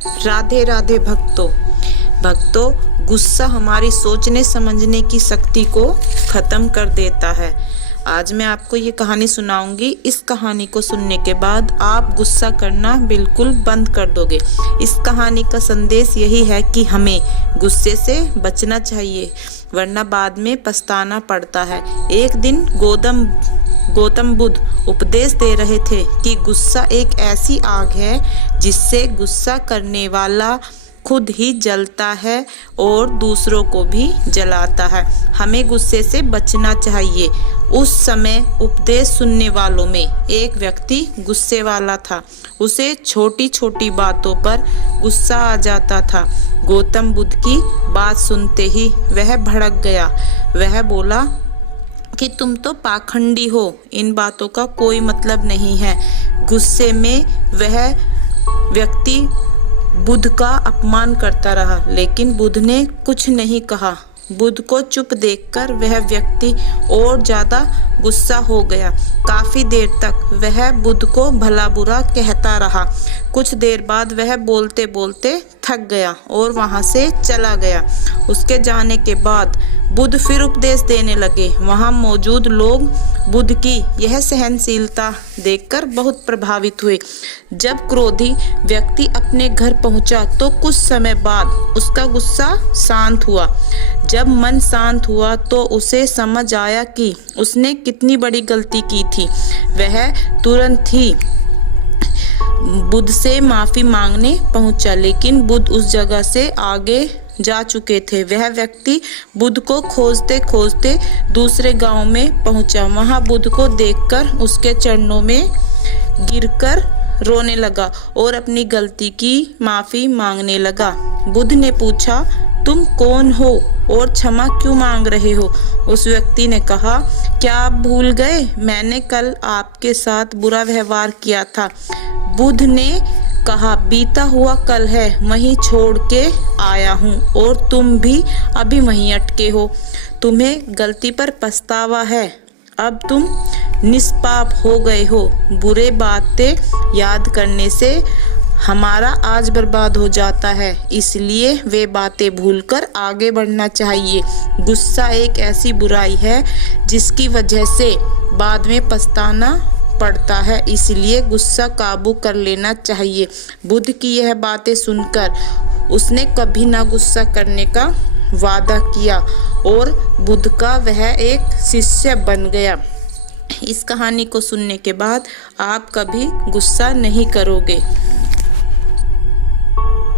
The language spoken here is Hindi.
राधे राधे भक्तों, गुस्सा हमारी सोचने समझने की शक्ति को खत्म कर देता है। आज मैं आपको ये कहानी सुनाऊंगी। इस कहानी को सुनने के बाद आप गुस्सा करना बिल्कुल बंद कर दोगे। इस कहानी का संदेश यही है कि हमें गुस्से से बचना चाहिए, वरना बाद में पछताना पड़ता है। एक दिन गौतम बुद्ध उपदेश दे रहे थे कि गुस्सा एक ऐसी आग है जिससे गुस्सा करने वाला खुद ही जलता है और दूसरों को भी जलाता है। हमें गुस्से से बचना चाहिए। उस समय उपदेश सुनने वालों में एक व्यक्ति गुस्से वाला था। उसे छोटी छोटी बातों पर गुस्सा आ जाता था। गौतम बुद्ध की बात सुनते ही वह भड़क गया। वह बोला कि तुम तो पाखंडी हो, इन बातों का कोई मतलब नहीं है। गुस्से में वह व्यक्ति बुद्ध का अपमान करता रहा, लेकिन बुद्ध ने कुछ नहीं कहा। बुद्ध को चुप देखकर वह व्यक्ति और ज्यादा गुस्सा हो गया। काफी देर तक वह बुद्ध को भला बुरा कहता रहा। कुछ देर बाद वह बोलते बोलते थक गया और वहां से चला गया। उसके जाने के बाद बुद्ध फिर उपदेश देने लगे। वहां मौजूद लोग बुद्ध की यह सहनशीलता देखकर बहुत प्रभावित हुए। जब क्रोधी व्यक्ति अपने घर पहुंचा तो कुछ समय बाद उसका गुस्सा शांत हुआ। जब मन शांत हुआ तो उसे समझ आया कि उसने कितनी बड़ी गलती की थी। वह तुरंत ही बुद्ध से माफी मांगने पहुंचा, लेकिन बुद्ध उस जगह से आगे जा चुके थे। वह व्यक्ति बुद्ध को खोजते खोजते दूसरे गांव में पहुंचा। वहां बुद्ध को देखकर उसके चरणों में गिरकर रोने लगा और अपनी गलती की माफी मांगने लगा। बुद्ध ने पूछा, तुम कौन हो और क्षमा क्यों मांग रहे हो? उस व्यक्ति ने कहा, क्या आप भूल गए? मैंने कल आपके साथ बुरा व्यवहार किया था। बुद्ध ने कहा, बीता हुआ कल है, वहीं छोड़ के आया हूँ और तुम भी अभी वहीं अटके हो। तुम्हें गलती पर पछतावा है। अब तुम निष्पाप हो गए हो। बुरे बातें याद करने से हमारा आज बर्बाद हो जाता है, इसलिए वे बातें भूलकर आगे बढ़ना चाहिए। गुस्सा एक ऐसी बुराई है जिसकी वजह से बाद में पछताना पड़ता है, इसलिए गुस्सा काबू कर लेना चाहिए। बुद्ध की यह बातें सुनकर उसने कभी ना गुस्सा करने का वादा किया और बुद्ध का वह एक शिष्य बन गया। इस कहानी को सुनने के बाद आप कभी गुस्सा नहीं करोगे।